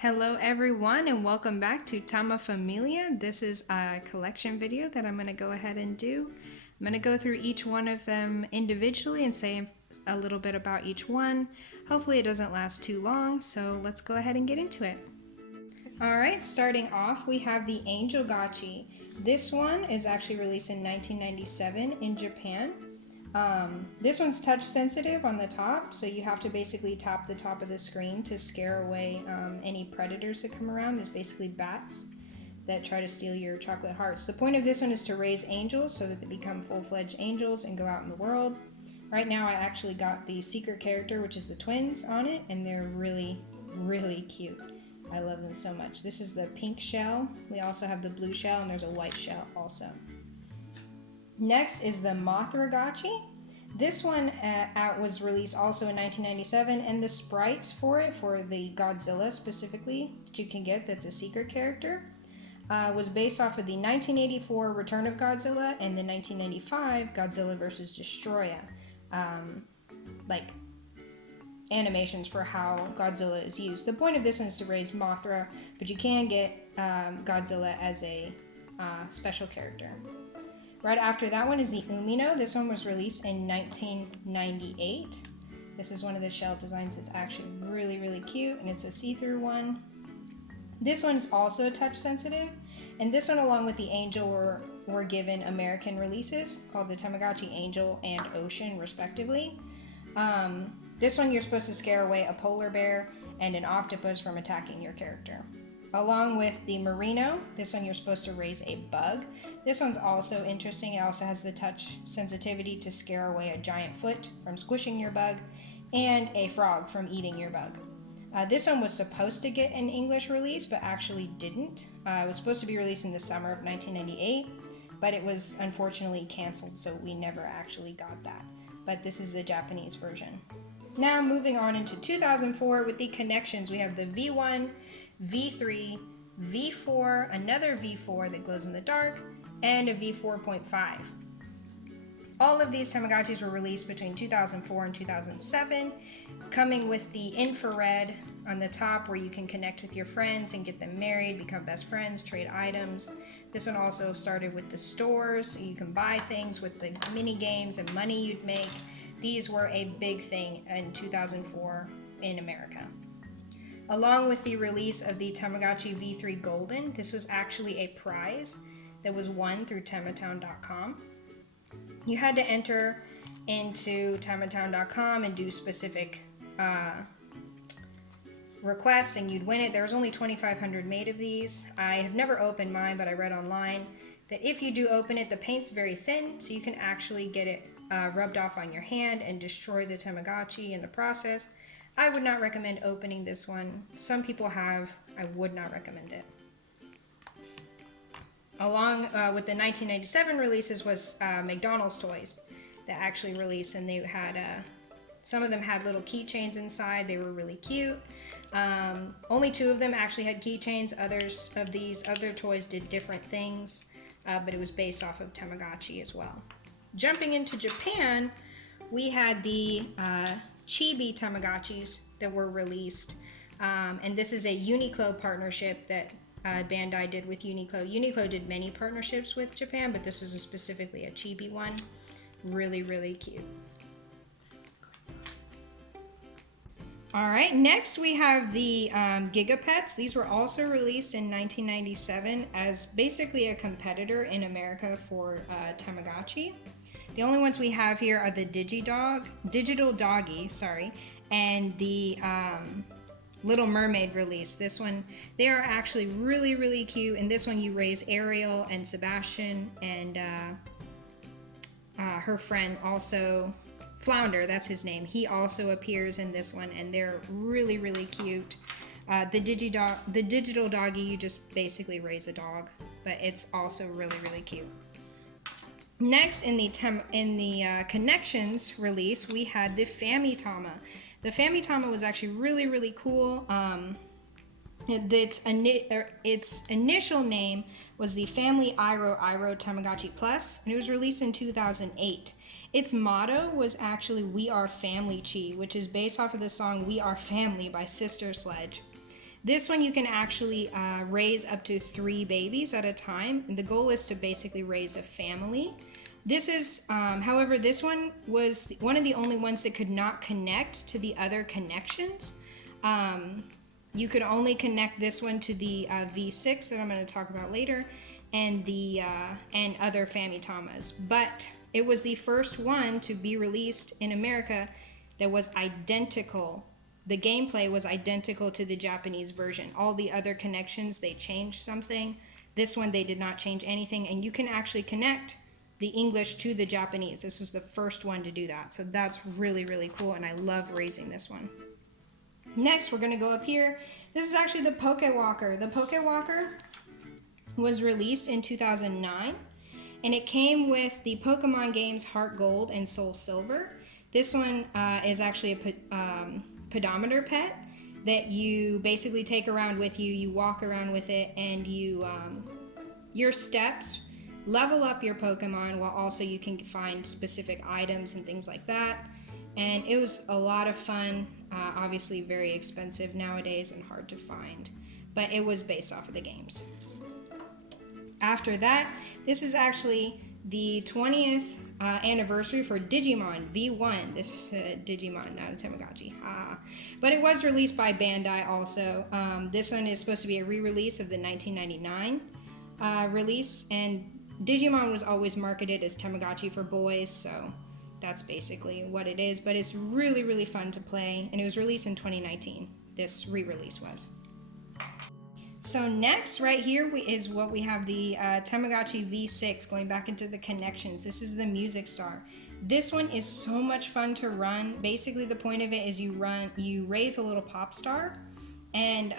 Hello everyone and welcome back to Tama-Familia. This is a collection video that I'm going to go ahead and do. I'm going to go through each one of them individually and say a little bit about each one. Hopefully it doesn't last too long, so let's go ahead and get into it. Alright, starting off we have the Angel Gachi. This one is actually released in 1997 in Japan. This one's touch sensitive on the top, so you have to basically tap the top of the screen to scare away any predators that come around. There's basically bats that try to steal your chocolate hearts. The point of this one is to raise angels so that they become full-fledged angels and go out in the world. Right now I actually got the secret character, which is the twins, on it, and they're really, really cute. I love them so much. This is the pink shell. We also have the blue shell, and there's a white shell also. Next is the Mothra Gachi. This one was released also in 1997, and the sprites for it, for the Godzilla specifically, that you can get that's a secret character, was based off of the 1984 Return of Godzilla and the 1995 Godzilla vs. Destroya, like animations for how Godzilla is used. The point of this one is to raise Mothra, but you can get Godzilla as a special character. Right after that one is the Umino. This one was released in 1998. This is one of the shell designs that's actually really, really cute, and it's a see-through one. This one is also touch sensitive, and this one along with the Angel were given American releases called the Tamagotchi Angel and Ocean respectively. This one you're supposed to scare away a polar bear and an octopus from attacking your character. Along with the Merino, this one you're supposed to raise a bug. This one's also interesting. It also has the touch sensitivity to scare away a giant foot from squishing your bug and a frog from eating your bug. This one was supposed to get an English release but actually didn't. It was supposed to be released in the summer of 1998, but it was unfortunately canceled, so we never actually got that. But this is the Japanese version. Now moving on into 2004 with the connections, we have the V1, V3, V4, another V4 that glows in the dark, and a V4.5. All of these Tamagotchis were released between 2004 and 2007, coming with the infrared on the top where you can connect with your friends and get them married, become best friends, trade items. This one also started with the stores, so you can buy things with the mini games and money you'd make. These were a big thing in 2004 in America. Along with the release of the Tamagotchi V3 Golden, this was actually a prize that was won through Tamatown.com. You had to enter into Tamatown.com and do specific requests and you'd win it. There was only 2,500 made of these. I have never opened mine, but I read online that if you do open it, the paint's very thin, so you can actually get it rubbed off on your hand and destroy the Tamagotchi in the process. I would not recommend opening this one. Some people have. I would not recommend it. Along with the 1997 releases was McDonald's toys that actually released, and they had some of them had little keychains inside. They were really cute. Only 2 of them actually had keychains. Others of these other toys did different things, but it was based off of Tamagotchi as well. Jumping into Japan, we had the Chibi Tamagotchis that were released, and this is a Uniqlo partnership that Bandai did with Uniqlo. Uniqlo did many partnerships with Japan, but this is specifically a Chibi one. Really, really cute. Alright, next we have the Gigapets. These were also released in 1997 as basically a competitor in America for Tamagotchi. The only ones we have here are the Digital Doggy, and the Little Mermaid release. This one, they are actually really, really cute. In this one, you raise Ariel and Sebastian and her friend also, Flounder, that's his name. He also appears in this one, and they're really, really cute. The Digital Doggy, you just basically raise a dog, but it's also really, really cute. Next, in the Connections release, we had the Fami-Tama. The Fami-Tama was actually really, really cool. Its initial name was the Family Iro Tamagotchi Plus, and it was released in 2008. Its motto was actually "We Are Family Chi," which is based off of the song "We Are Family" by Sister Sledge. This one you can actually raise up to 3 babies at a time, and the goal is to basically raise a family. This is, however, this one was one of the only ones that could not connect to the other connections. You could only connect this one to the V6 that I'm going to talk about later, and the and other Famitamas. But it was the first one to be released in America that was identical. The gameplay was identical to the Japanese version. All the other connections, they changed something. This one, they did not change anything, and you can actually connect the English to the Japanese. This was the first one to do that. So that's really, really cool, and I love raising this one. Next, we're going to go up here. This is actually the Pokewalker. The Pokewalker was released in 2009, and it came with the Pokemon games Heart Gold and Soul Silver. This one is actually a pedometer pet that you basically take around with you. You walk around with it, and you your steps level up your Pokemon, while also you can find specific items and things like that. And it was a lot of fun. Obviously very expensive nowadays and hard to find, but it was based off of the games. After that, this is actually the 20th anniversary for Digimon V1. This is a Digimon, not a Tamagotchi. But it was released by Bandai also. This one is supposed to be a re-release of the 1999 release, and Digimon was always marketed as Tamagotchi for boys, so that's basically what it is. But it's really, really fun to play, and it was released in 2019. This re-release was. So next, right here is what we have, the Tamagotchi V6, going back into the connections. This is the Music Star. This one is so much fun to run. Basically, the point of it is you raise a little pop star, and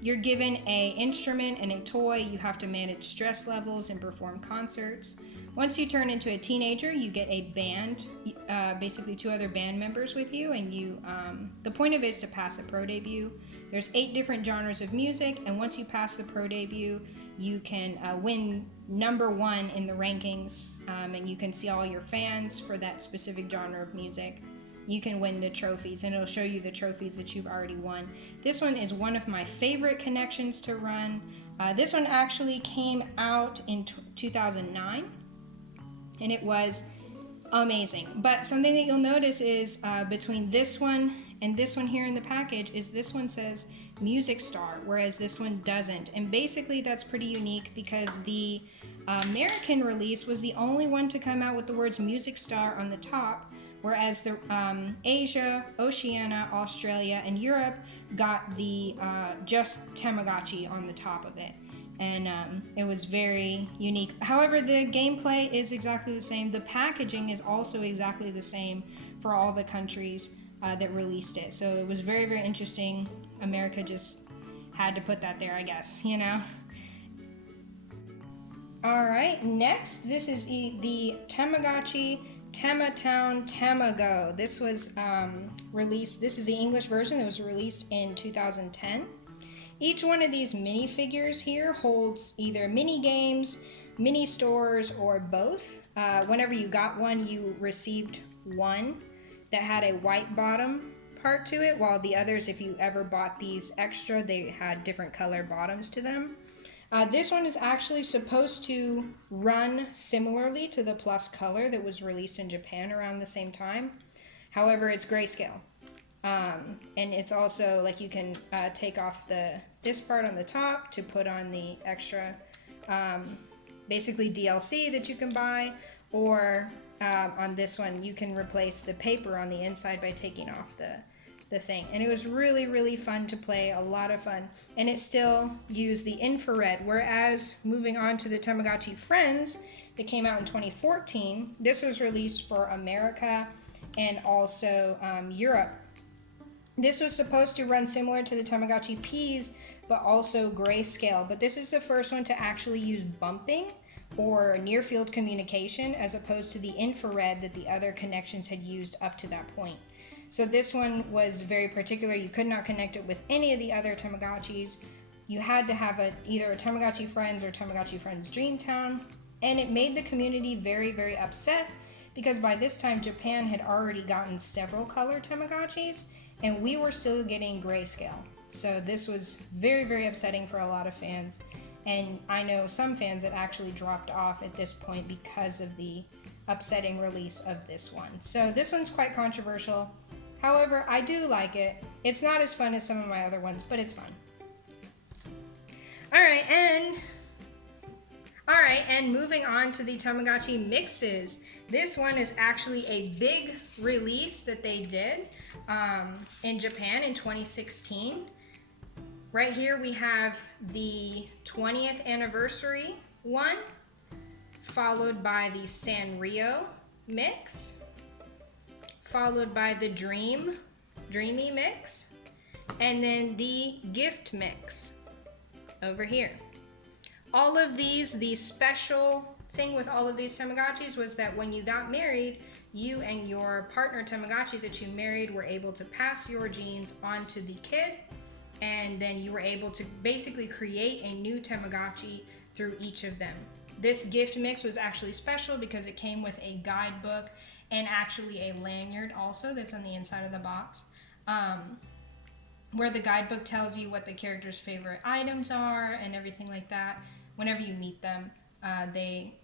you're given a instrument and a toy. You have to manage stress levels and perform concerts. Once you turn into a teenager, you get a band, basically 2 other band members with you, and the point of it is to pass a pro debut. There's 8 different genres of music, and once you pass the pro debut, you can win #1 in the rankings, and you can see all your fans for that specific genre of music. You can win the trophies, and it'll show you the trophies that you've already won. This one is one of my favorite connections to run. This one actually came out in 2009, and it was amazing. But something that you'll notice is between this one and this one here in the package is this one says Music Star, whereas this one doesn't. And basically that's pretty unique because the American release was the only one to come out with the words Music Star on the top, whereas the Asia, Oceania, Australia, and Europe got the just Tamagotchi on the top of it. And it was very unique. However, the gameplay is exactly the same. The packaging is also exactly the same for all the countries that released it. So it was very, very interesting. America just had to put that there, I guess, you know. All right, next, this is the Tamagotchi Tamatown Tamago. This was released, this is the English version that was released in 2010. Each one of these minifigures here holds either mini games, mini stores, or both. Whenever you got one, you received one that had a white bottom part to it, while the others, if you ever bought these extra, they had different color bottoms to them. This one is actually supposed to run similarly to the Plus Color that was released in Japan around the same time. However, it's grayscale. And it's also like you can take off this part on the top to put on the extra basically DLC that you can buy, or on this one you can replace the paper on the inside by taking off the thing. And it was really, really fun to play, a lot of fun. And it still used the infrared, whereas moving on to the Tamagotchi Friends that came out in 2014, this was released for America and also Europe. This was supposed to run similar to the Tamagotchi Ps, but also grayscale. But this is the first one to actually use bumping or near field communication, as opposed to the infrared that the other connections had used up to that point. So this one was very particular. You could not connect it with any of the other Tamagotchis. You had to have either a Tamagotchi Friends or Tamagotchi Friends Dreamtown. And it made the community very, very upset, because by this time Japan had already gotten several color Tamagotchis, and we were still getting grayscale. So this was very, very upsetting for a lot of fans. And I know some fans that actually dropped off at this point because of the upsetting release of this one. So this one's quite controversial. However, I do like it. It's not as fun as some of my other ones, but it's fun. Alright, and moving on to the Tamagotchi mixes. This one is actually a big release that they did in Japan in 2016. Right here we have the 20th anniversary one, followed by the Sanrio mix, followed by the Dreamy mix, and then the gift mix over here. All of these, the special thing with all of these Tamagotchis was that when you got married, you and your partner Tamagotchi that you married were able to pass your genes on to the kid, and then you were able to basically create a new Tamagotchi through each of them. This gift mix was actually special because it came with a guidebook and actually a lanyard also that's on the inside of the box, where the guidebook tells you what the character's favorite items are and everything like that. Whenever you meet them, they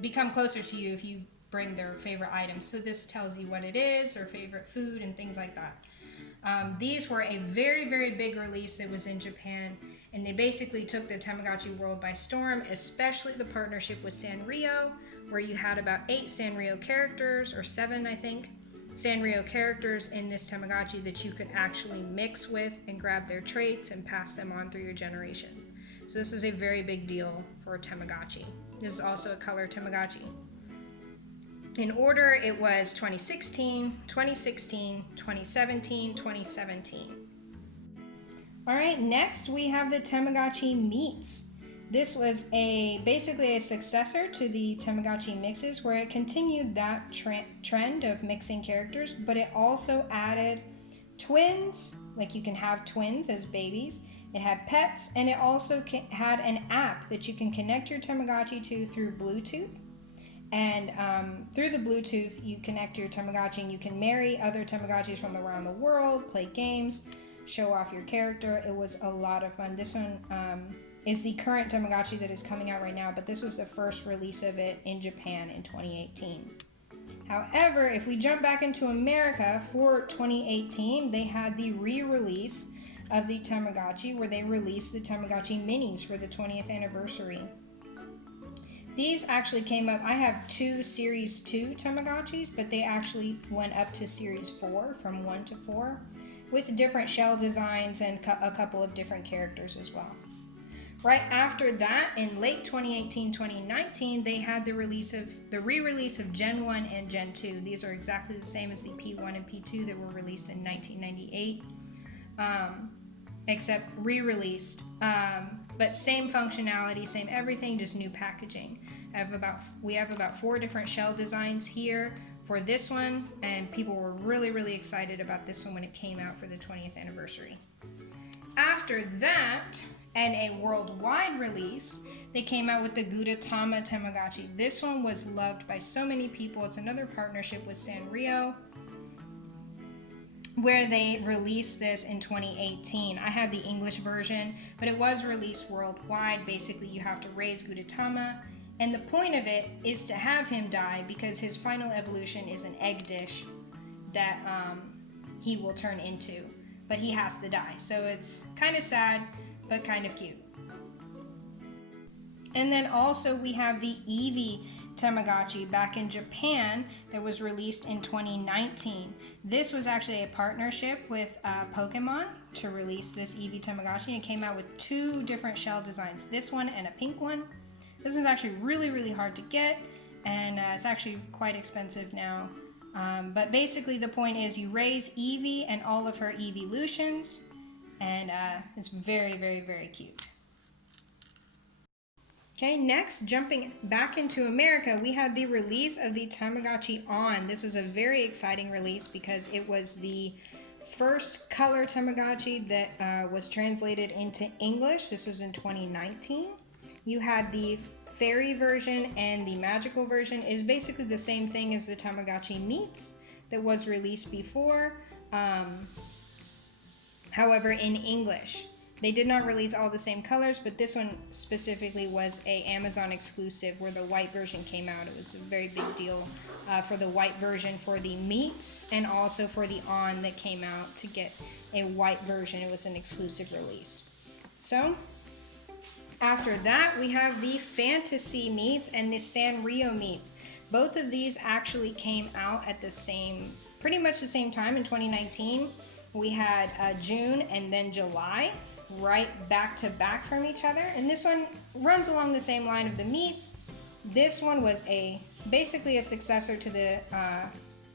become closer to you if you bring their favorite items. So this tells you what it is, or favorite food, and things like that. These were a very, very big release that was in Japan, and they basically took the Tamagotchi world by storm, especially the partnership with Sanrio, where you had about 8 Sanrio characters, or 7 I think, Sanrio characters in this Tamagotchi that you could actually mix with and grab their traits and pass them on through your generations. So this is a very big deal for Tamagotchi. This is also a color Tamagotchi. In order, it was 2016, 2016, 2017, 2017. All right, next we have the Tamagotchi Meets. This was basically a successor to the Tamagotchi Mixes, where it continued that trend of mixing characters, but it also added twins, like you can have twins as babies. It had pets, and it also had an app that you can connect your Tamagotchi to through Bluetooth. And through the Bluetooth, you connect your Tamagotchi and you can marry other Tamagotchis from around the world, play games, show off your character. It was a lot of fun. This one is the current Tamagotchi that is coming out right now, but this was the first release of it in Japan in 2018. However, if we jump back into America for 2018, they had the re-release of the Tamagotchi, where they released the Tamagotchi Minis for the 20th anniversary. These actually came up, I have 2 Series 2 Tamagotchis, but they actually went up to Series 4, from 1 to 4, with different shell designs and a couple of different characters as well. Right after that, in late 2018-2019, they had the re-release of Gen 1 and Gen 2. These are exactly the same as the P1 and P2 that were released in 1998, except re-released. But same functionality, same everything, just new packaging. We have about 4 different shell designs here for this one, and people were really, really excited about this one when it came out for the 20th anniversary. After that, and a worldwide release, they came out with the Tama Tamagotchi. This one was loved by so many people. It's another partnership with Sanrio, where they released this in 2018. I have the English version, but it was released worldwide. Basically, you have to raise Gudetama, and the point of it is to have him die because his final evolution is an egg dish that he will turn into, but he has to die. So it's kind of sad, but kind of cute. And then also we have the Eevee Tamagotchi back in Japan that was released in 2019. This was actually a partnership with Pokemon to release this Eevee Tamagotchi. It came out with 2 different shell designs, this one and a pink one. This one's actually really, really hard to get, and it's actually quite expensive now. But basically the point is you raise Eevee and all of her evolutions, and it's very, very, very cute. Okay, next, jumping back into America, we had the release of the Tamagotchi On. This was a very exciting release because it was the first color Tamagotchi that was translated into English. This was in 2019. You had the fairy version and the magical version. It is basically the same thing as the Tamagotchi Meets that was released before. However, in English, they did not release all the same colors, but this one specifically was a Amazon exclusive where the white version came out. It was a very big deal for the white version for the meats and also for the on that came out to get a white version. It was an exclusive release. So after that, we have the Fantasy meats and the Sanrio meats. Both of these actually came out at the same, pretty much the same time in 2019. We had June and then July, right back to back from each other. And this one runs along the same line of the meats. This one was basically a successor to the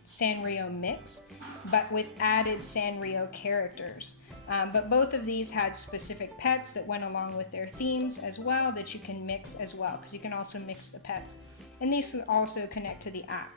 Sanrio mix, but with added Sanrio characters. But both of these had specific pets that went along with their themes as well that you can mix as well, because you can also mix the pets. And these also connect to the app.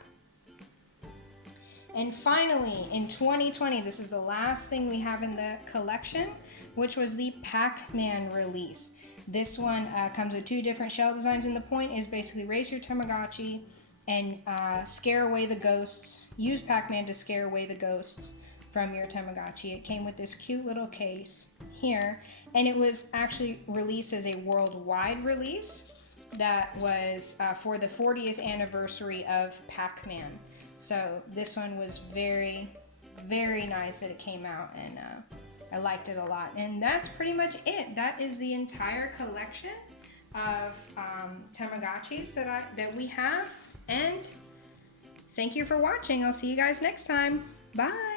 And finally, in 2020, this is the last thing we have in the collection, which was the Pac-Man release. This one comes with 2 different shell designs, and the point is basically raise your Tamagotchi and scare away the ghosts. Use Pac-Man to scare away the ghosts from your Tamagotchi. It came with this cute little case here, and it was actually released as a worldwide release that was for the 40th anniversary of Pac-Man. So this one was very, very nice that it came out, and I liked it a lot. And that's pretty much it. That is the entire collection of Tamagotchis that we have. And thank you for watching. I'll see you guys next time. Bye.